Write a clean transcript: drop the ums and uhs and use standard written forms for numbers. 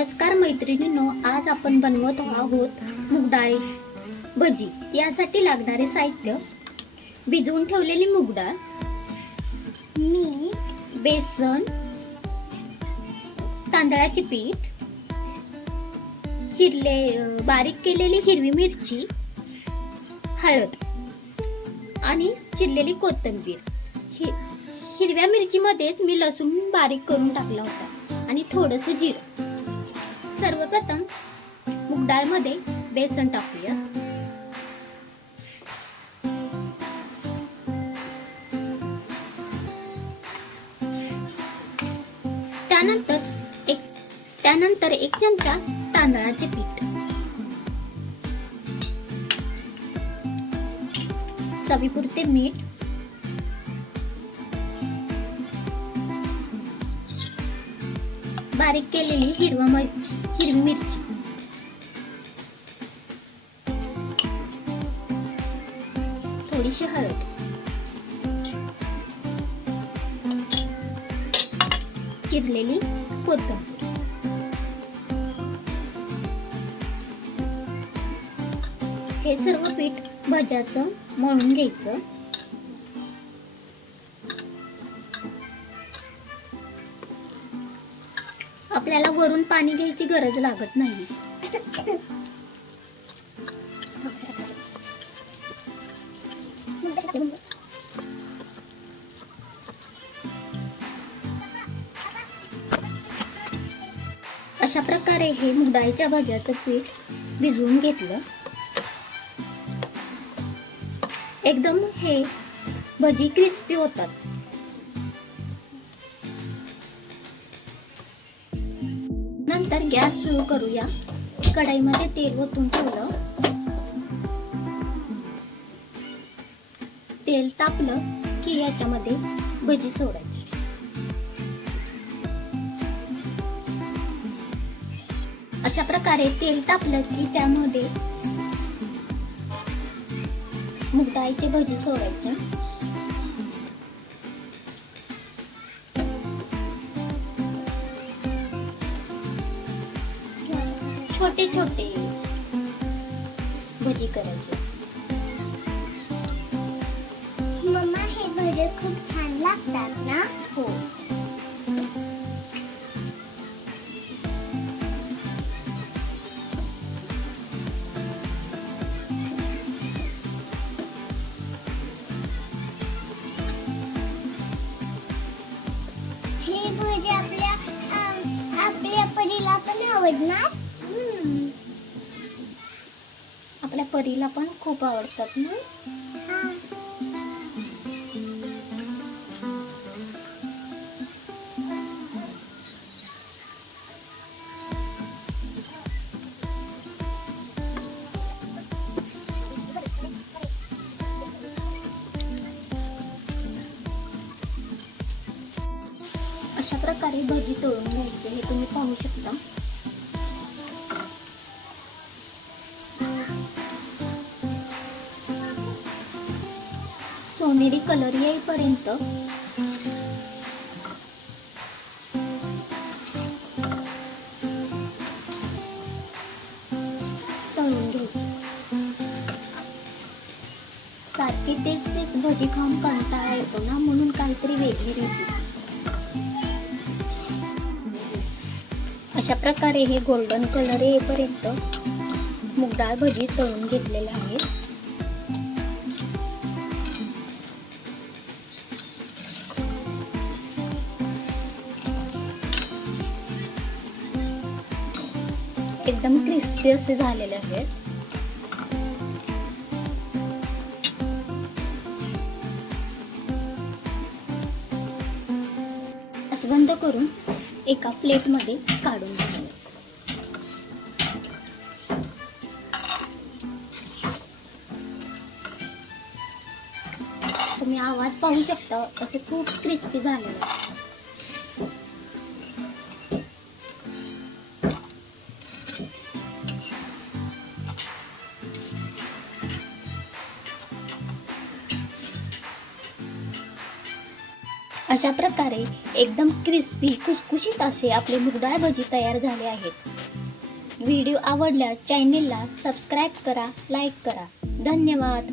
नमस्कार मैत्रिणींनो, आज आपण बनवत आहोत मूग डाळ भजी। यासाठी लागणारे साहित्य: भिजवून ठेवलेली मूग डाळ, मीठ, बेसन, तांदळाचे पीठ, बारीक केलेली हिरवी मिरची, हळद आणि चिरलेली कोथिंबीर। हिरव्या मिरचीमध्येच मी लसूण बारीक करून टाकला होता आणि थोडंसं जिरं। सर्वप्रथम मूग डाळ मध्ये बेसन टाकूया। त्यानंतर एक चमचा तांदळाचे पीठ, चवीपुरते मीठ, बारीक केलेली हिरवी मिरची, थोडीशी हळद, चिरलेली कोथिंबीर। हे सर्व पीठ भज्याचं मळून घ्यायचं। आपल्याला वरून पाणी घ्यायची गरज लागत नाही। अशा प्रकारे हे मूग डाळीच्या भज्याचं पीठ भिजवून घेतलं। एकदम हे भजी क्रिस्पी होतात। नंतर गॅस सुरू करूया। कढईमध्ये तेल ओतून ठेवलं। तेल तापलं की याच्यामध्ये भजी सोडायची। अशा प्रकारे तेल तापलं की त्यामध्ये मूग डाळीचे भजी सोडायचे। छोटे छोटे भजी करायचे। मम्मा, हे भजे खूप छान लागतात ना? हो। हे भजे आपल्या परीला पण आवडणार। आपल्या परीला पण खूप आवडतात ना। अशा प्रकारे भजी तळून घ्यायचे। हे तुम्ही पाहू शकता। सोनेरी कलर येईपर्यंत तळून घ्यायचे। सारखी तेच भजी खाऊन कंटाळा येतो ना, म्हणून काहीतरी वेगळी रेसिपी। अशा प्रकारे हे गोल्डन कलर येईपर्यंत मूग डाळ भजी तळून घेतलेले आहेत। एकदम क्रिस्पी असे झालेले आहेत। असं बंद करून एका प्लेट मध्ये काढून घ्यायचं। तुम्ही आवाज पाहू शकता, असे खूप क्रिस्पी झालेले आहे। अशा प्रकारे एकदम क्रिस्पी खुसखुशीत असे आपले मूगडाळ भजी तयार झाले आहेत. व्हिडिओ आवडल्यास चॅनेलला सबस्क्राईब करा, लाईक करा. धन्यवाद.